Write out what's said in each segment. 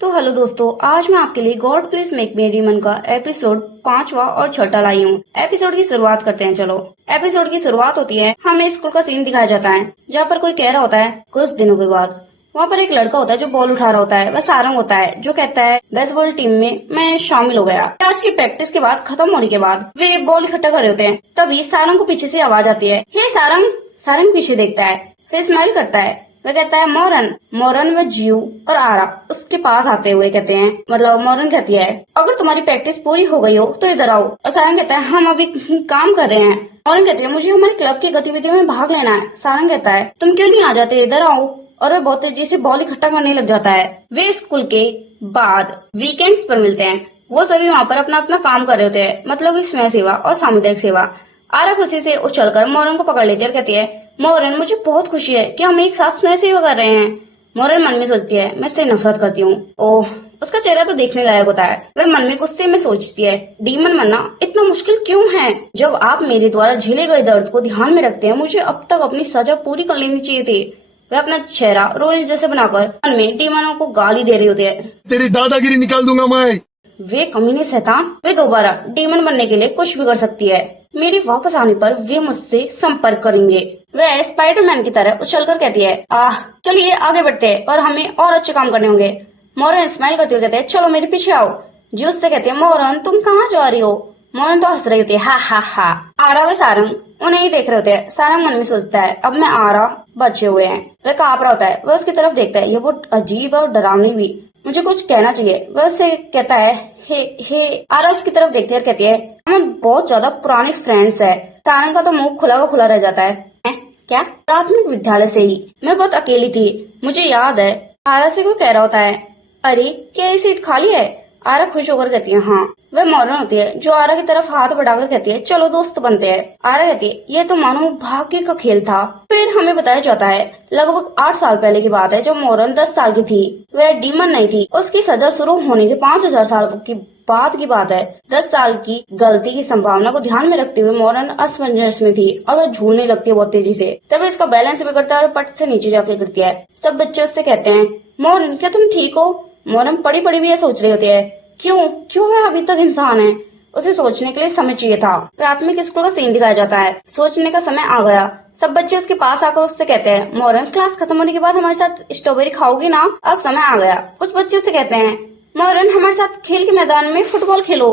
तो हेलो दोस्तों, आज मैं आपके लिए God please make me demon का एपिसोड 5वां और 6वां लाई हूँ। एपिसोड की शुरुआत करते हैं। चलो, एपिसोड की शुरुआत होती है, हमें स्कूल का सीन दिखाया जाता है जहाँ पर कोई कह रहा होता है कुछ दिनों के बाद। वहाँ पर एक लड़का होता है जो बॉल उठा रहा होता है, वह सारंग होता है जो कहता है बेसबॉल टीम में मैं शामिल हो गया। आज की प्रैक्टिस के बाद खत्म होने के बाद वे बॉल इकट्ठा कर रहे होते हैं, तभी सारंग को पीछे से आवाज आती है, हे सारंग। सारंग पीछे देखता है, फिर स्माइल करता है। वह कहता है मोरन। मोरन व जीव और आरा उसके पास आते हुए कहते हैं, मतलब मोरन कहती है अगर तुम्हारी प्रैक्टिस पूरी हो गई हो तो इधर आओ। और सारंग कहता है हम अभी काम कर रहे हैं। मोरन कहती है मुझे हमारे क्लब की गतिविधियों में भाग लेना है। सारंग कहता है तुम क्यों नहीं आ जाते, इधर आओ। और वह बहुत तेजी से बॉल इकट्ठा करने लग जाता है। वे स्कूल के बाद वीकेंड्स पर मिलते हैं। वो सभी वहाँ पर अपना अपना काम कर रहे होते हैं, मतलब की स्वयं सेवा और सामुदायिक सेवा। आरा खुशी से उछलकर मोरन को पकड़ लेती है और कहती है मोरन मुझे बहुत खुशी है कि हम एक साथ स्वयं सेवा कर रहे हैं। मोरन मन में सोचती है मैं इससे नफरत करती हूँ। ओह, उसका चेहरा तो देखने लायक होता है। वह मन में गुस्से में सोचती है डीमन बनना इतना मुश्किल क्यों है। जब आप मेरे द्वारा झेले गए दर्द को ध्यान में रखते हैं, मुझे अब तक अपनी सजा पूरी कर लेनी चाहिए थी। वह अपना चेहरा रोल जैसे बनाकर मन में डीमनों को गाली दे रही होती है। तेरी दादागिरी निकाल दूंगा मैं। वे कमीने शैतान, वे दोबारा डीमन बनने के लिए कुछ भी कर सकती है। मेरे वापस आने पर वे मुझसे संपर्क करेंगे। वह स्पाइडरमैन की तरह उछलकर कहती है चलिए आगे बढ़ते हैं और हमें और अच्छे काम करने होंगे। मोरन स्माइल करते हुए कहते हैं चलो मेरे पीछे आओ। जी उससे कहते हैं मोरन तुम कहाँ जा रही हो। मोरन तो हंस रही होती है हा हा हा। आरा व सारंग उन्हें ही देख रहे होते हैं। सारंग मन में सोचता है अब मैं आरा बचे हुए हैं। वह कांप रहा होता है। वह उसकी तरफ देखता है, ये बहुत अजीब और डरावनी भी, मुझे कुछ कहना चाहिए। वह उससे कहता है हे। आरा उसकी तरफ देखती है और कहती है हम बहुत ज्यादा पुराने फ्रेंड्स है। सारंग का तो मुंह खुला का खुला रह जाता है। क्या? प्राथमिक विद्यालय से ही मैं बहुत अकेली थी, मुझे याद है। आरा से कोई कह रहा होता है अरे क्या ये सीट खाली है। आरा खुश होकर कहती है हाँ। वह मोरन होती है जो आरा की तरफ हाथ बढ़ाकर कहती है चलो दोस्त बनते हैं। आरा कहती है ये तो मानो भाग्य का खेल था। फिर हमें बताया जाता है लगभग 8 साल पहले की बात है, जब मोरन 10 साल की थी। वह डीमन नहीं थी। उसकी सजा शुरू होने के 5000 साल की बाद की बात है। 10 साल की गलती की संभावना को ध्यान में रखते हुए मोरन असमंजस में थी और वह झूलने लगती है बहुत तेजी से। तब इसका बैलेंस बिगड़ता है और पट से नीचे जाके गिरती है। सब बच्चे उससे कहते हैं मोरन क्या तुम ठीक हो। मोरन पड़ी पड़ी भी यह सोच रही होती है क्यों वह अभी तक इंसान है। उसे सोचने के लिए समय चाहिए था। प्राथमिक स्कूल का सीन दिखाया जाता है। सोचने का समय आ गया। सब बच्चे उसके पास आकर उससे कहते हैं मोरन क्लास खत्म होने के बाद हमारे साथ स्ट्रॉबेरी खाओगी ना, अब समय आ गया। कुछ बच्चे उससे कहते हैं मोरन हमारे साथ खेल के मैदान में फुटबॉल खेलो।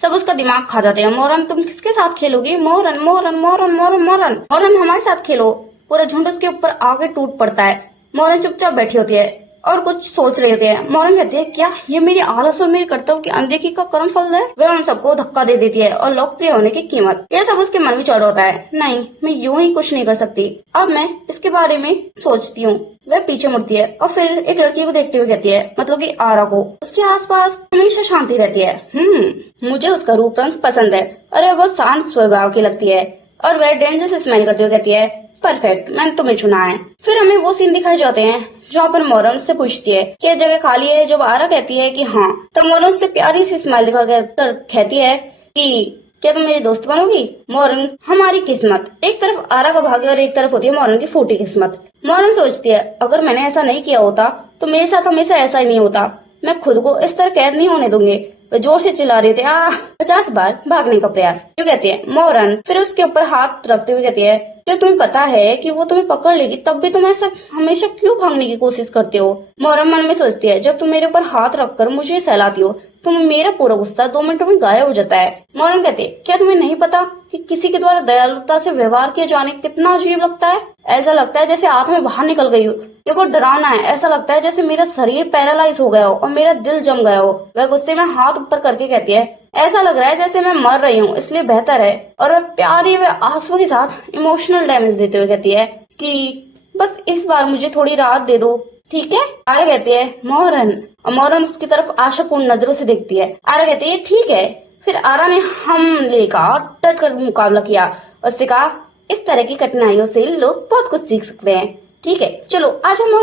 सब उसका दिमाग खा जाते हैं। मोरन तुम किसके साथ खेलोगी। मोरन मोरन मोरन मोरन मोरन मोरन हमारे साथ खेलो। पूरा झुंड उसके ऊपर आगे टूट पड़ता है। मोरन चुपचाप बैठी होती है और कुछ सोच रहे थे। मोरन कहती है क्या ये मेरी आलस और मेरे कर्तव्य की अनदेखी का कर्म फल है। वह उन सबको धक्का दे देती है और लोकप्रिय होने की कीमत, यह सब उसके मन में चढ़ होता है। नहीं, मैं यूं ही कुछ नहीं कर सकती, अब मैं इसके बारे में सोचती हूँ। वह पीछे मुड़ती है और फिर एक लड़की को देखते हुए कहती है, मतलब कि आरा को, उसके आसपास हमेशा शांति रहती है। मुझे उसका रूप रंग पसंद है और वह शांत स्वभाव की लगती है। और वह डेंजर से स्माइल करते हुए कहती है परफेक्ट, मैंने तुम्हें चुना है। फिर हमें वो सीन दिखाए जाते हैं जहाँ पर मोरन उससे पूछती है कि जगह खाली है। जब आरा कहती है कि हाँ, तब मोरन उससे प्यारी सी स्माइल दिखाकर कहती है कि क्या तुम मेरी दोस्त बनोगी। मोरन हमारी किस्मत, एक तरफ आरा का भाग्य और एक तरफ होती है मोरन की फूटी किस्मत। मोरन सोचती है अगर मैंने ऐसा नहीं किया होता तो मेरे साथ हमेशा ऐसा ही नहीं होता। मैं खुद को इस तरह कैद नहीं होने दूंगी। वो जोर से चिल्ला रहे थे 50 बार भागने का प्रयास। जो कहती है मोरन, फिर उसके ऊपर हाथ रखते हुए कहती है क्या तुम्हें पता है कि वो तुम्हें पकड़ लेगी, तब भी तुम ऐसा हमेशा क्यों भागने की कोशिश करते हो। मोरन मन में सोचती है जब तुम मेरे ऊपर हाथ रखकर मुझे सहलाती हो तो मेरा पूरा गुस्सा 2 मिनटों में गायब हो जाता है। मोरन कहते क्या तुम्हें नहीं पता कि किसी के द्वारा दयालुता से व्यवहार किए जाने कितना अजीब लगता है। ऐसा लगता है जैसे आत्मा में बाहर निकल गई हो। ये बहुत डरावना है। ऐसा लगता है जैसे मेरा शरीर पैरालाइज हो गया हो और मेरा दिल जम गया हो। वह गुस्से में हाथ ऊपर करके कहती है ऐसा लग रहा है जैसे मैं मर रही हूँ, इसलिए बेहतर है। और वह प्यारी व आंसुओं के साथ इमोशनल डैमेज देते हुए कहती है कि बस इस बार मुझे थोड़ी राहत दे दो, ठीक है। आरा कहती है मोरन, और मोरन उसकी तरफ आशापूर्ण नजरों से देखती है। आरा कहती है ठीक है। फिर आरा ने हमले का डट कर मुकाबला किया। उससे कहा इस तरह की कठिनाइयों से लोग बहुत कुछ सीख सकते हैं। ठीक है, चलो आज हम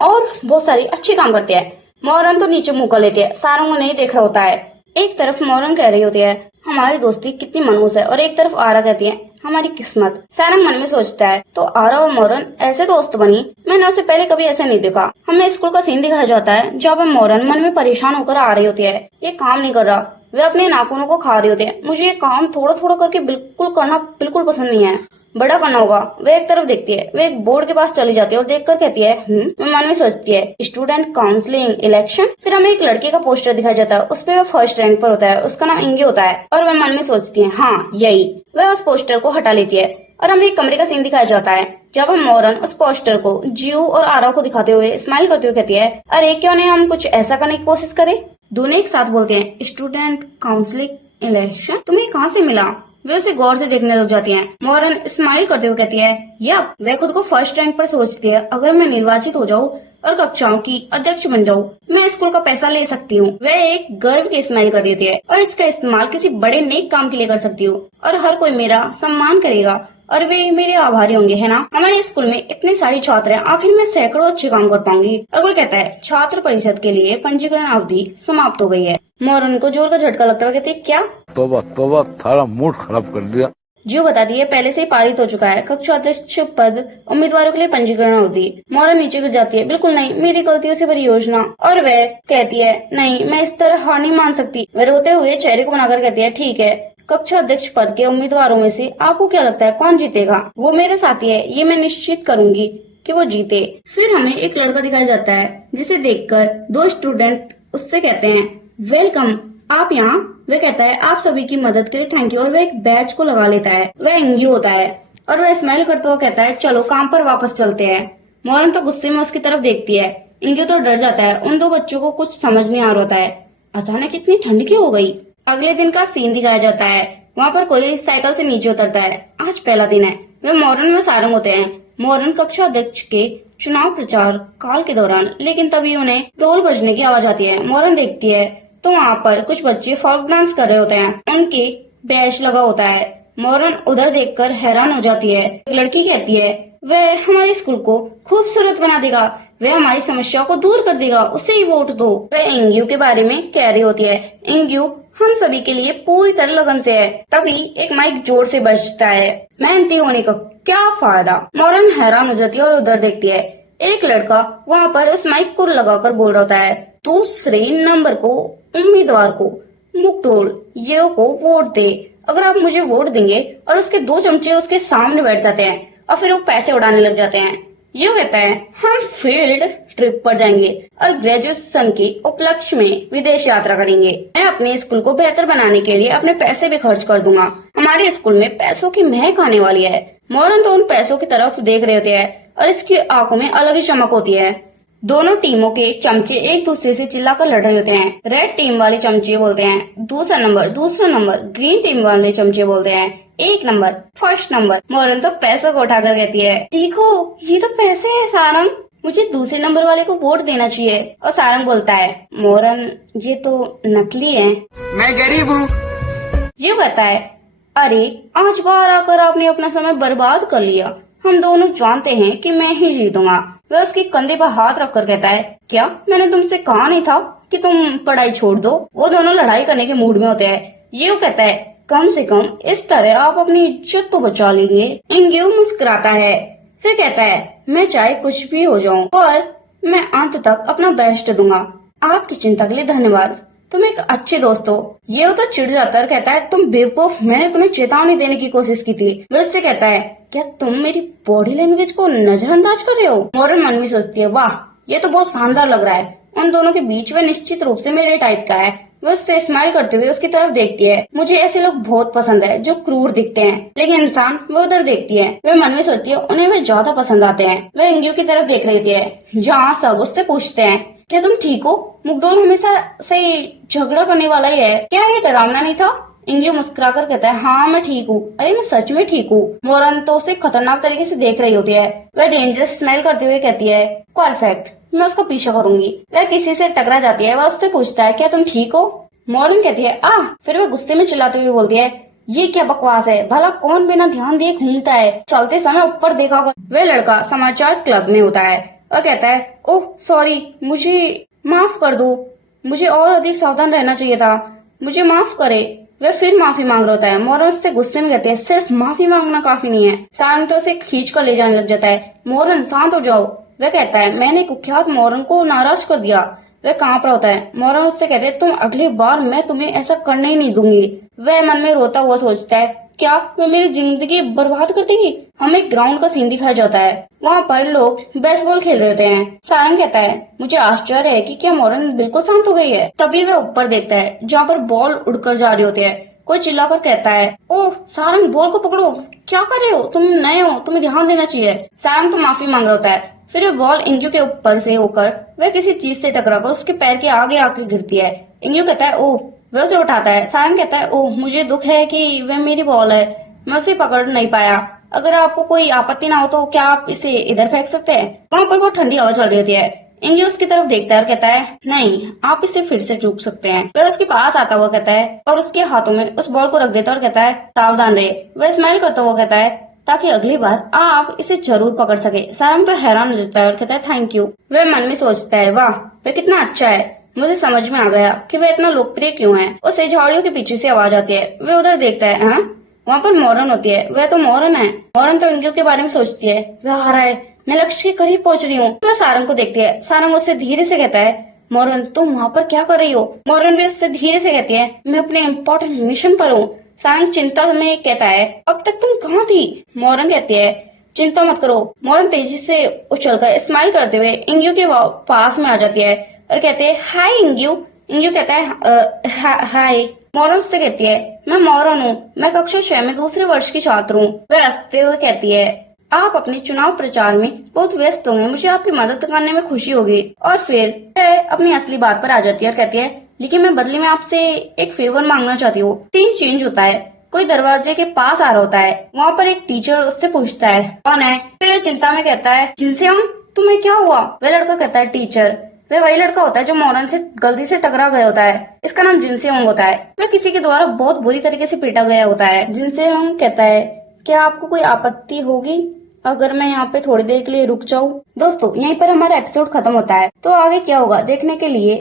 और बहुत सारी अच्छे काम करते हैं। मोरन तो नीचे मुंह कर लेती है। सारंग उन्हें देख रहा होता है। एक तरफ मोरन कह रही होती है हमारी दोस्ती कितनी मनहूस है। और एक तरफ आरा कहती है हमारी किस्मत। सारंग मन में सोचता है तो आरा और मोरन ऐसे दोस्त बनी, मैंने उसे पहले कभी ऐसे नहीं देखा। हमें स्कूल का सीन दिखाया जाता है जहाँ पर मोरन मन में परेशान होकर आ रही होती है, ये काम नहीं कर रहा, वे अपने नाखूनों को खा रही होती है। मुझे ये काम थोड़ा थोड़ा करके बिल्कुल करना बिल्कुल पसंद नहीं है, बड़ा करना होगा। वे एक तरफ देखती है, वे एक बोर्ड के पास चली जाती है और देखकर कहती है मैं मन में सोचती है स्टूडेंट काउंसलिंग इलेक्शन। फिर हमें एक लड़के का पोस्टर दिखाया जाता है, उस पे वह फर्स्ट रैंक पर होता है, उसका नाम इंगे होता है। और वह मन में सोचती है हाँ यही। वह उस पोस्टर को हटा लेती है और हमें एक कमरे का सीन दिखाया जाता है जब हम मोरन उस पोस्टर को जियो और आरा को दिखाते हुए स्माइल करते हुए कहती है अरे क्यों नहीं हम कुछ ऐसा करने की कोशिश करें। दोनों एक साथ बोलते हैं स्टूडेंट काउंसलिंग इलेक्शन, तुम्हें कहाँ से मिला। वे उसे गौर से देखने लग जाती हैं। मोरन स्माइल करते हुए कहती है यप। वह खुद को फर्स्ट रैंक पर सोचती है, अगर मैं निर्वाचित हो जाऊँ और कक्षाओं की अध्यक्ष बन जाऊँ, मैं स्कूल का पैसा ले सकती हूँ। वह एक गर्व की स्माइल कर देती है और इसका इस्तेमाल किसी बड़े नेक काम के लिए कर सकती हूँ और हर कोई मेरा सम्मान करेगा और वे मेरे आभारी होंगे, है ना। हमारे स्कूल में इतने सारे छात्र हैं, आखिर में सैकड़ों अच्छे काम कर पाऊंगी। और कोई कहता है छात्र परिषद के लिए पंजीकरण अवधि समाप्त हो गई है। मोरन को जोर का झटका लगता है, कहती है क्या। तोबा तोबा, थारा मूड खराब कर दिया। जियो बताती है पहले से ही पारित हो चुका है कक्षा अध्यक्ष पद उम्मीदवारों के लिए पंजीकरण अवधि। मोरन नीचे गिर जाती है, बिल्कुल नहीं, मेरी गलतियों से भरी योजना। और वह कहती है नहीं, मैं इस तरह हार नहीं मान सकती। वह रोते हुए चेहरे को बनाकर कहती है ठीक है, कक्षा अध्यक्ष पद के उम्मीदवारों में से आपको क्या लगता है कौन जीतेगा। वो मेरे साथी है, ये मैं निश्चित करूंगी कि वो जीते। फिर हमें एक लड़का दिखाया जाता है जिसे देखकर दो स्टूडेंट उससे कहते हैं वेलकम, आप यहाँ। वह कहता है आप सभी की मदद के लिए थैंक यू और वह एक बैच को लगा लेता है। वह इंग्यू होता है और वह स्माइल करते हुए कहता है चलो काम पर वापस चलते हैं। मोरन तो गुस्से में उसकी तरफ देखती है, इंग्यू तो डर जाता है। उन दो बच्चों को कुछ समझ नहीं आ रहा होता है, अचानक इतनी ठंड क्यों हो गई। अगले दिन का सीन दिखाया जाता है, वहाँ पर कोई साइकिल से नीचे उतरता है। आज पहला दिन है। वे मोरन में सारंग होते हैं। मोरन कक्षा अध्यक्ष के चुनाव प्रचार काल के दौरान, लेकिन तभी उन्हें ढोल बजने की आवाज आती है। मोरन देखती है तो वहाँ पर कुछ बच्चे फोक डांस कर रहे होते हैं, उनके बैच लगा होता है। मोरन उधर देखकर हैरान हो जाती है। एक लड़की कहती है वह हमारे स्कूल को खूबसूरत बना देगा, वह हमारी समस्याओं को दूर कर देगा, उसे ही वोट दो। वह इंग्यू के बारे में कह रही होती है, इंग्यू हम सभी के लिए पूरी तरह लगन से है। तभी एक माइक जोर से बजता है, मेहनती होने का क्या फायदा। मोरन हैरान हो जाती है और उधर देखती है। एक लड़का वहाँ पर उस माइक को लगाकर बोल रहा होता है दूसरे नंबर को उम्मीदवार को मुकटोल ये को वोट दे। अगर आप मुझे वोट देंगे। और उसके दो चमचे उसके सामने बैठ जाते हैं और फिर वो पैसे उड़ाने लग जाते हैं। ये कहता है हम फील्ड ट्रिप पर जाएंगे और ग्रेजुएशन के उपलक्ष्य में विदेश यात्रा करेंगे। मैं अपने स्कूल को बेहतर बनाने के लिए अपने पैसे भी खर्च कर दूंगा। हमारे स्कूल में पैसों की महक आने वाली है। मोरन तो उन पैसों की तरफ देख रहे होते हैं और इसकी आंखों में अलग ही चमक होती है। दोनों टीमों के चमचे एक दूसरे से चिल्लाकर लड़ रहे होते हैं। रेड टीम वाले चमचे बोलते हैं दूसरा नंबर। ग्रीन टीम वाले चमचे बोलते हैं एक नंबर, फर्स्ट नंबर। मोरन तो पैसों को उठाकर कहती है देखो ये तो पैसे है सारंग, मुझे दूसरे नंबर वाले को वोट देना चाहिए। और सारंग बोलता है मोरन ये तो नकली है, मैं गरीब हूँ। ये कहता है अरे आज बाहर आकर आपने अपना समय बर्बाद कर लिया, हम दोनों जानते हैं कि मैं ही जीतूंगा। वह उसके कंधे पर हाथ रखकर कहता है क्या मैंने तुमसे कहा नहीं था कि तुम पढ़ाई छोड़ दो। वो दोनों लड़ाई करने के मूड में होते हैं। ये कहता है कम से कम इस तरह आप अपनी इज्जत तो बचा लेंगे। इंग्यू मुस्कुराता है, फिर कहता है मैं चाहे कुछ भी हो जाऊं पर मैं अंत तक अपना बेस्ट दूंगा। आपकी चिंता के लिए धन्यवाद, तुम एक अच्छे दोस्त हो। ये तो चिढ़ जाता है, कहता है तुम बेवकूफ, मैंने तुम्हें चेतावनी देने की कोशिश की थी। वो उससे कहता है क्या तुम मेरी बॉडी लैंग्वेज को नजरअंदाज कर रहे हो। मोरन मन में सोचती है वाह ये तो बहुत शानदार लग रहा है। उन दोनों के बीच में निश्चित रूप से मेरे टाइप का है। वो उससे स्माइल करते हुए उसकी तरफ देखती है। मुझे ऐसे लोग बहुत पसंद है जो क्रूर दिखते हैं लेकिन इंसान। वो उधर देखती है, वह मन में सोचती है उन्हें वे ज्यादा पसंद आते हैं। वह इंग्यू की तरफ देख रही है जहाँ सब उससे पूछते हैं क्या तुम ठीक हो। मुकडोल हमेशा से झगड़ा करने वाला ही है, क्या ये डरावना नहीं था। इंग्यू मुस्कुराकर कहता है हाँ मैं ठीक हूँ, अरे मैं सच में ठीक हूँ। मोरन तो उसे खतरनाक तरीके से देख रही होती है। वह डेंजरस स्माइल करते हुए कहती है परफेक्ट, मैं उसको पीछा करूंगी। वह किसी से टकरा जाती है। वह उससे पूछता है क्या तुम ठीक हो। मोरन कहती है फिर वह गुस्से में चिल्लाते हुए बोलती है ये क्या बकवास है, भला कौन बिना ध्यान दिए घूमता है, चलते समय ऊपर देखा होगा। वह लड़का समाचार क्लब में होता है और कहता है ओह सॉरी, मुझे माफ कर दो, मुझे और अधिक सावधान रहना चाहिए था, मुझे माफ करे। वह फिर माफी मांग रहा होता है। मोरन उससे गुस्से में कहती है, सिर्फ माफी मांगना काफी नहीं है। सारंग तो उसे खींच कर ले जाने लग जाता है। मोरन शांत हो जाओ। वह कहता है, मैंने कुख्यात मोरन को नाराज कर दिया। वह कांप रहा होता है। मोरन उससे कहते हैं, तुम अगली बार मैं तुम्हें ऐसा करने ही नहीं दूंगी। वह मन में रोता हुआ सोचता है, क्या वह मेरी जिंदगी बर्बाद कर देगी। हमें एक ग्राउंड का सीन दिखाया जाता है। वहाँ पर लोग बेसबॉल खेल रहे होते हैं। सारंग कहता है, मुझे आश्चर्य है कि क्या मोरन बिल्कुल शांत हो गई है। तभी वह ऊपर देखता है जहाँ पर बॉल उड़कर जा रही होती है। कोई चिल्लाकर कहता है, ओह सारंग, बॉल को पकड़ो, क्या कर रहे हो, तुम नए हो, तुम्हें ध्यान देना चाहिए। सारंग तो माफी मांग रहा होता है। फिर वह बॉल इंग्यू के ऊपर से होकर वह किसी चीज से टकराकर उसके पैर के आगे आके गिरती है। इंग्यू कहता है, ओह। वह उसे उठाता है। सारंग कहता है, ओह मुझे दुख है कि वह मेरी बॉल है, मैं उसे पकड़ नहीं पाया। अगर आपको कोई आपत्ति ना हो तो क्या आप इसे इधर फेंक सकते हैं। वहाँ पर बहुत ठंडी हवा चल रही होती है। इंग्यू उसकी तरफ देखता है और कहता है, नहीं, आप इसे फिर से चूक सकते हैं। वह उसके पास आता हुआ कहता है और उसके हाथों में उस बॉल को रख देता है और कहता है, सावधान रहे। वह स्माइल करता हुआ कहता है, ताकि अगली बार आप इसे जरूर पकड़ सके। सारंग तो हैरान हो जाता है और कहता है, थैंक यू। वह मन में सोचता है, वाह वह कितना अच्छा है। मुझे समझ में आ गया कि वह इतना लोकप्रिय क्यों है। उसे झाड़ियों के पीछे से आवाज आती है। वह उधर देखता है, हाँ वहाँ पर मोरन होती है। वह तो मोरन है। मोरन तो इंग्यू के बारे में सोचती है, वह आ रहा है, मैं लक्ष्य के करीब पहुंच रही हूँ। वह सारंग को देखती है। सारंग उससे धीरे से कहता है, मोरन तुम वहाँ पर क्या कर रही हो। मोरन भी उससे धीरे से कहती है, मैं अपने इम्पोर्टेंट मिशन पर हूँ। सारंग चिंता में कहता है, अब तक तुम कहाँ थी। मोरन कहती है, चिंता मत करो। मोरन तेजी से उछलकर स्माइल करते हुए इंग्यू के पास में आ जाती है और कहते हैं, हाय इंग्यू। इंग्यू कहता है, हाय। मोरन उससे कहती है, मैं मोरन हूँ, मैं कक्षा 6 में दूसरे वर्ष की छात्र हूँ। वह हंसते हुए कहती है, आप अपने चुनाव प्रचार में बहुत व्यस्त होंगे, मुझे आपकी मदद करने में खुशी होगी। और फिर वह अपनी असली बात पर आ जाती है और कहती है, लेकिन मैं बदले में आपसे एक फेवर मांगना चाहती हूँ। सीन चेंज होता है। कोई दरवाजे के पास आ रहा होता है। वहाँ पर एक टीचर उससे पूछता है, कौन है। फिर वह चिंता में कहता है, जिनसेओंग तुम्हें क्या हुआ। वह लड़का कहता है, टीचर। वह वही लड़का होता है जो मोरन से गलती से टकरा गया होता है। इसका नाम जिनसेओंग होता है। वह किसी के द्वारा बहुत बुरी तरीके से पीटा गया होता है। जिनसेओंग कहता है, क्या आपको कोई आपत्ति होगी अगर मैं यहाँ पे थोड़ी देर के लिए रुक जाऊँ। दोस्तों यहीं पर हमारा एपिसोड खत्म होता है। तो आगे क्या होगा देखने के लिए